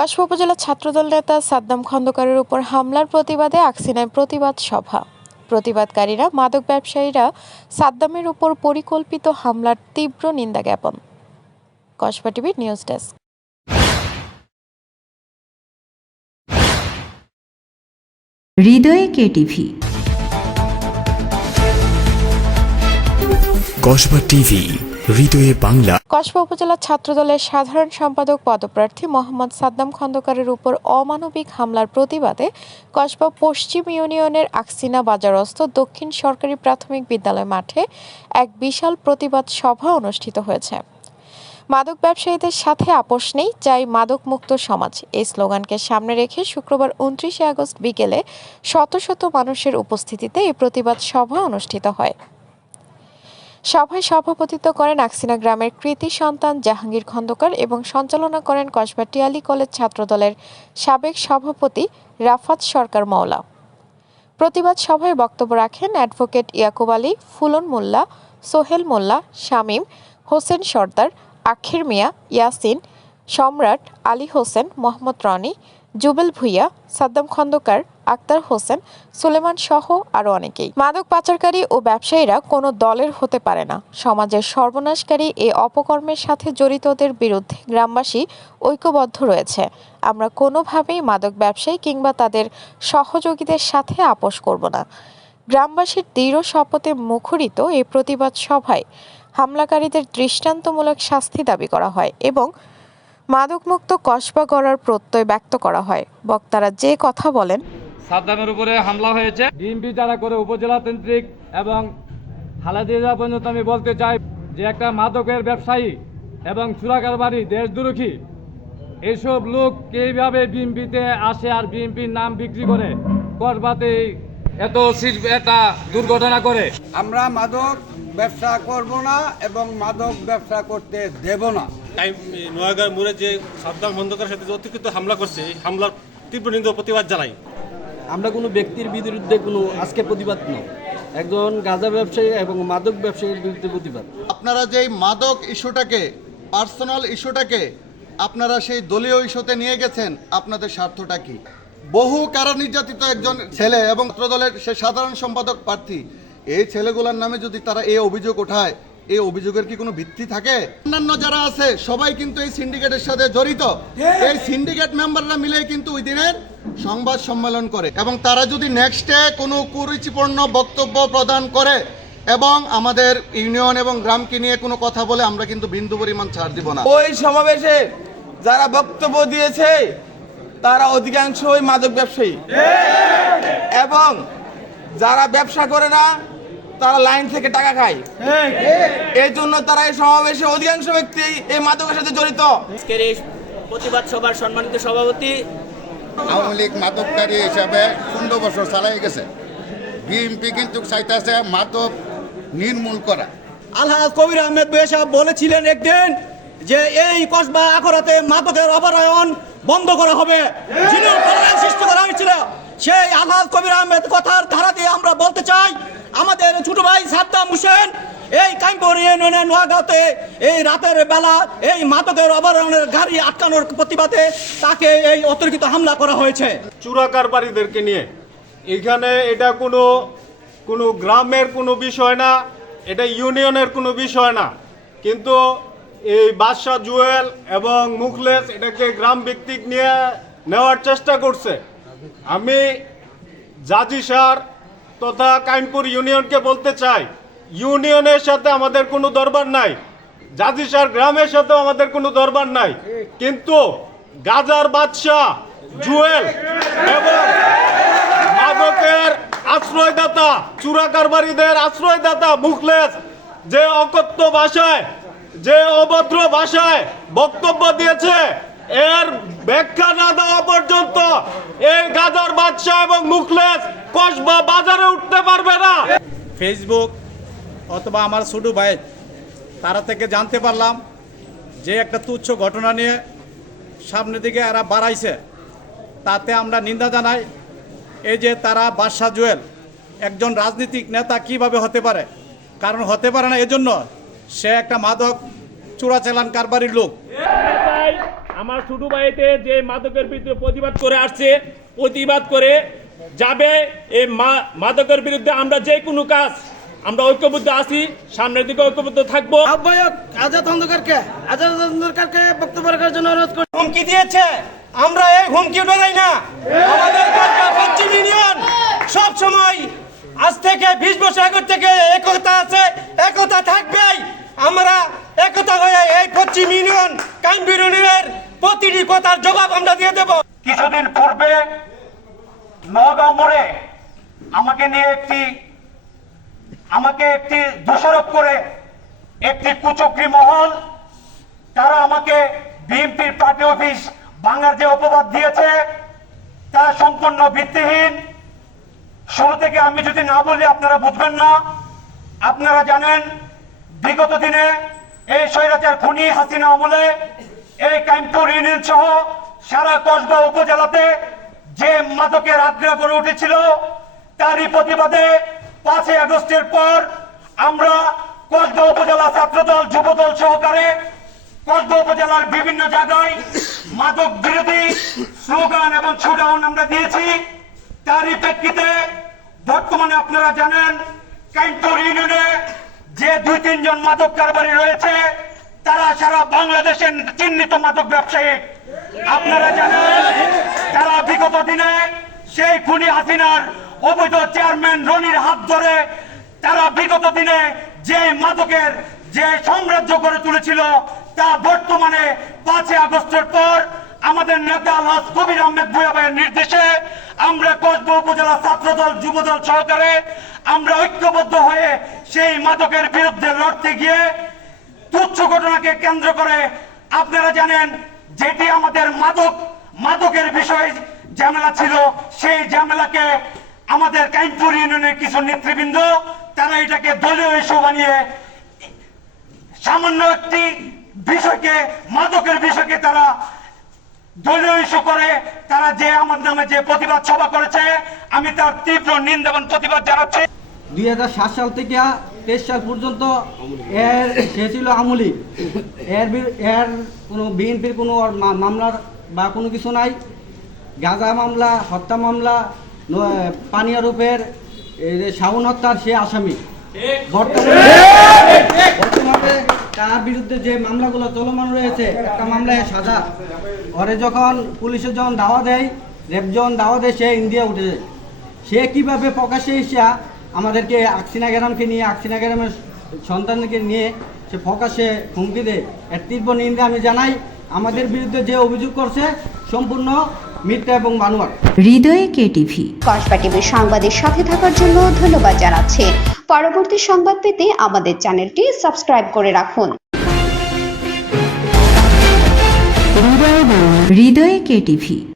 কসবা উপজেলা ছাত্রদল নেতা সাদ্দাম খন্দকারের উপর হামলার প্রতিবাদে আকসিনায় প্রতিবাদ সভা। প্রতিবাদকারীরা মাদক ব্যবসায়ীরা সাদ্দামের উপর পরিকল্পিত হামলার তীব্র নিন্দা জ্ঞাপন। কসবা টিভির নিউজ ডেস্ক। হৃদয়ে কেটিভি কসবা টিভি। হৃদয়ে বাংলা। কসবা উপজেলা ছাত্রদলের সাধারণ সম্পাদক পদপ্রার্থী মোহাম্মদ সাদ্দাম খন্দকারের উপর অমানবিক হামলার প্রতিবাদে কসবা পশ্চিম ইউনিয়নের আকসিনা বাজারস্থ দক্ষিণ সরকারি প্রাথমিক বিদ্যালয় মাঠে এক বিশাল প্রতিবাদ সভা অনুষ্ঠিত হয়েছে। মাদক ব্যবসায়ীদের সাথে আপোষ নেই, চাই মাদক মুক্ত সমাজ। এই স্লোগানকে সামনে রেখে শুক্রবার উনত্রিশে আগস্ট বিকেলে শত শত মানুষের উপস্থিতিতে এই প্রতিবাদ সভা অনুষ্ঠিত হয়। সভায় সভাপতিত্ব করেন আকসিনা গ্রামের কৃতি সন্তান জাহাঙ্গীর খন্দকার এবং সঞ্চালনা করেন কসবা টিয়ালি কলেজ ছাত্রদলের সাবেক সভাপতি রাফাত সরকার মওলা। প্রতিবাদ সভায় বক্তব্য রাখেন অ্যাডভোকেট ইয়াকুব আলী, ফুলন মোল্লা, সোহেল মোল্লা, শামীম, হোসেন সর্দার, আখির মিয়া, ইয়াসিন, সম্রাট আলী হোসেন, মোহাম্মদ রনি জুবেল ভুইয়া, সাদ্দাম খন্দকার, আক্তার হোসেন, সুলেমান সহ আরও অনেকেই। মাদক পাচারকারী ও ব্যবসায়ীরা কোনো দলের হতে পারে না। সমাজের সর্বনাশকারী এ অপকর্মের সাথে জড়িতদের বিরুদ্ধে গ্রামবাসী ঐক্যবদ্ধ রয়েছে। আমরা কোনোভাবেই মাদক ব্যবসায়ী কিংবা তাদের সহযোগীদের সাথে আপোষ করব না। গ্রামবাসীর দৃঢ় শপথে মুখরিত এই প্রতিবাদ সভায় হামলাকারীদের দৃষ্টান্তমূলক শাস্তি দাবি করা হয় এবং মাদকমুক্ত কসবা গড়ার প্রত্যয় ব্যক্ত করা হয়। বক্তারা যে কথা বলেন। সাদ্দামের উপরে হামলা হয়েছে। বিএনপি যারা করে উপজেলা কেন্দ্রিক এবং খালেদা পর্যন্ত আমি বলতে চাই যে একটা মাদকের ব্যবসায়ী এবং চুরাকারবাড়ি দেশদ্রোহী এইসব লোক এইভাবে বিএনপিতে আসে আর বিএনপির নাম বিক্রি করে? করবাতে এত একটা দুর্ঘটনা করে। আমরা মাদক ব্যবসা করব না এবং মাদক ব্যবসা করতে দেব না। টাইম নোয়াগার মোড়ে যে সাদ্দাম খন্দকারের সাথে যে অতিরিক্ত হামলা করছে এই হামলার তীব্র নিন্দা প্রতিবাদ জানাই। আমরা কোনো ব্যক্তির বিরুদ্ধে কোনো আজকে প্রতিবাদ নয়। একজন গাঁজা ব্যবসায়ী এবং মাদক ব্যবসায়ীর বিরুদ্ধে প্রতিবাদ। আপনারা যেই মাদক ইস্যুটাকে পার্সোনাল ইস্যুটাকে আপনারা সেই দলীয় ইস্যুতে নিয়ে গেছেন আপনাদের স্বার্থটা কি? বহু কারা নির্যাতিত একজন ছেলে এবং দলের সে সাধারণ সম্পাদক প্রার্থী এই ছেলেগুলোর নামে যদি তারা এই অভিযোগ ওঠায় এই অভিযোগের কি কোনো ভিত্তি থাকে? অন্যান্য যারা আছে সবাই কিন্তু এই সিন্ডিকেটের সাথে জড়িত। এই সিন্ডিকেট মেম্বাররা মিলে কিন্তু ওই দিনের সংবাদ সম্মেলন করে এবং তারা যদি নেক্সটে কোনো কুরুচিপূর্ণ বক্তব্য প্রদান করে এবং আমাদের ইউনিয়ন এবং গ্রামকে নিয়ে কোনো কথা বলে আমরা কিন্তু বিন্দু পরিমাণ ছাড় দিব না। ওই সমাবেশে যারা বক্তব্য দিয়েছে তারা অধিকাংশই মাদক ব্যবসায়ী। এবং যারা ব্যবসা করে না তারা লাইন থেকে টাকা খায়। এই। জন্য তারা এই সমাবেশে অধিকাংশ ব্যক্তি এই মাদকের সাথে জড়িত। আজকের এই প্রতিবাদ সভার সম্মানিত সভাপতি আওয়ামী লীগ মাদককারী হিসাবে পনেরো বছর চালাই গেছে। বিএনপি কিন্তু চাইতেছে মাদক নির্মূল করা। আলহাজ কবির আহমেদ বেশাব বলেছিলেন একদিন যে এই কসবা আখরাতে মাদকের অপরায়ণ বন্ধ করা হবে। যিনি সৃষ্টি করা হয়েছিল সেই আলহাজ কবির আহমেদ কথার ধারা দিয়ে আমরা বলতে চাই আমাদের ছোট ভাই সাদ্দাম হোসেন, এই কাইমপুর ইউনিয়নের নোয়াগাঁওতে এই রাতের বেলা এই মাদকের অপহরণের গাড়ি আটকানোর প্রতিবাদে তাকে এই অতর্কিত হামলা করা হয়েছে। চুরাকারবারীদেরকে নিয়ে। এখানে এটা কোনো কোনো গ্রামের কোনো বিষয় না, এটা ইউনিয়নের কোনো বিষয় না। কিন্তু এই বাদশাহ জুয়েল এবং মুখলেস এটাকে গ্রাম ভিত্তিক নিয়ে নেওয়ার চেষ্টা করছে। আমি জাজি সার তথা কাইমপুর ইউনিয়নকে বলতে চাই, ইউনিয়নের সাথে আমাদের কোনো দরবার নাই, জাজিসার গ্রামের সাথেও আমাদের কোনো দরবার নাই, কিন্তু গাজার বাদশাহ জুয়েল এবং মাদকের আশ্রয়দাতা, চুরাকারবারীদের আশ্রয়দাতা মুখলেস যে অকথ্য ভাষায়, যে অভদ্র ভাষায় বক্তব্য দিয়েছে এর ব্যাখ্যা না দেওয়া পর্যন্ত এই গাজার বাদশাহ এবং মুখলেস কসবা বাজারে উঠতে পারবে না। ফেসবুক অথবা আমার ছোট ভাই তারা থেকে জানতে পারলাম যে একটা তুচ্ছ ঘটনা নিয়ে সামনের দিকে এরা বাড়াইছে। তাতে আমরা নিন্দা জানাই এই যে তারা বাদশাহ জুয়েল একজন রাজনীতিক নেতা কীভাবে হতে পারে? কারণ হতে পারে না এজন্য সে একটা মাদক চোরাচালান কারবারির লোক। আমার ছোট বাড়িতে যে মাদকের বিরুদ্ধে প্রতিবাদ করে আসছে প্রতিবাদ করে যাবে এই মা- মাদকের বিরুদ্ধে আমরা যে কোনো কাজ আমরা ঐক্যবদ্ধ আছি সামনের দিকে ঐক্যবদ্ধ থাকব। আহ্বায়ক আজাদ অন্ধকারকে আজাদ অন্ধকারকে বক্তব্য রাখার জন্য অনুরোধ করি। হুমকি দিয়েছে আমরা এই হুমকি ডরাই না। আমাদের পশ্চিম ইউনিয়ন। সব সময় আজ থেকে বিশ বছর আগের থেকে একতা আছে একতা থাকবেই। আমরা একতা হয়ে এই পশ্চিম ইউনিয়ন কাইমবির ইউনিয়নের প্রতিটি কথার জবাব আমরা দিয়ে দেব। কিছুদিন পূর্বে নগাঁও মোড়ে আমাকে নিয়ে একটি, আমাকে একটি দোষারোপ করে একটি কুচক্রি মহল, তারা আমাকে বিএনপির পার্টি অফিস ভাঙার যে অপবাদ দিয়েছে, তা সম্পূর্ণ ভিত্তিহীন। শুরু থেকে আমি যদি না বলি, আপনারা বুঝবেন না। আপনারা জানেন, বিগত দিনে এই স্বৈরাচার খুনি হাসিনা আমলে এই কাইমপুর ইউনিয়ন সহ সারা কসবা উপজেলাতে যে মাদকের আগ্রহ করে উঠেছিল, তারই প্রতিবাদে পাঁচই আগস্টের পর আমরা কসবা উপজেলা ছাত্রদল, যুবদল সহকারে কসবা উপজেলার বিভিন্ন জায়গায় মাদক বিরোধী স্লোগান এবং শোডাউন আমরা দিয়েছি। তারই প্রেক্ষিতে বর্তমানে আপনারা জানেন কাইন্টুর ইউনিয়নে যে দুই তিনজন মাদক কারবারি রয়েছে তারা সারা বাংলাদেশের চিহ্নিত মাদক ব্যবসায়ী, আপনারা জানেন, তারা বিগত দিনে সেই খুনি হাসিনার অবৈধ চেয়ারম্যান রনির হাত ধরে তারা বিগত দিনে যে মাদকের যে সাম্রাজ্য গড়ে তুলেছিল, তা বর্তমানে পাঁচই আগস্টের পর আমাদের নেতা আলহাজ কবির আহমেদ নির্দেশে আমরা কসবা উপজেলা ছাত্রদল, যুবদল সহকারে আমরা ঐক্যবদ্ধ হয়ে সেই মাদকের বিরুদ্ধে লড়তে গিয়ে তুচ্ছ ঘটনাকে কেন্দ্র করে আপনারা জানেন, যেটি আমাদের মাদক, মাদকের বিষয় ঝামেলা ছিল, সেই ঝামেলাকে আমাদের কাইমপুর ইউনিয়নের কিছু নেতৃবৃন্দ, তারা এটাকে দলীয় ইস্যু বানিয়ে সামান্য একটি বিষয়কে, মাদকের বিষয়কে তারা দলীয় ইস্যু করে, তারা যে আমার নামে যে প্রতিবাদ সভা করেছে, আমি তার তীব্র নিন্দা এবং প্রতিবাদ জানাচ্ছি। দুই হাজার সাত সাল থেকে তেইশ সাল পর্যন্ত এর সে ছিল আমলি এর এর কোনো বিএনপির কোনো মামলার বা কোনো কিছু নাই। গাঁজা মামলা, হত্যা মামলা পানিয়া রূপের শাওন হত্যার সে আসামি। বর্তমানে তার বিরুদ্ধে যে মামলাগুলো চলমান রয়েছে, একটা মামলায় সাজা। ওরে যখন পুলিশের যখন দাওয়া দেয় রেপ যখন দাওয়া দেয়, সে ইন্ডিয়া উঠে যায়। সে কীভাবে প্রকাশ্যে এসে আমাদেরকে আকসিনা গ্রামকে নিয়ে আকসিনা গ্রামের সন্তানকে নিয়ে সে প্রকাশ্যে হুমকি দেয়। এর তীব্র নিন্দা আমি জানাই। আমাদের বিরুদ্ধে যে অভিযোগ করছে সম্পূর্ণ মিথ্যা এবং বানোয়ার হৃদয়ে কে টিভি? কসবা টিভির সাংবাদিক সাথে থাকার জন্য ধন্যবাদ জানাচ্ছি। পরবর্তী সংবাদ পেতে আমাদের চ্যানেলটি সাবস্ক্রাইব করে রাখুন। হৃদয়ে কেটিভি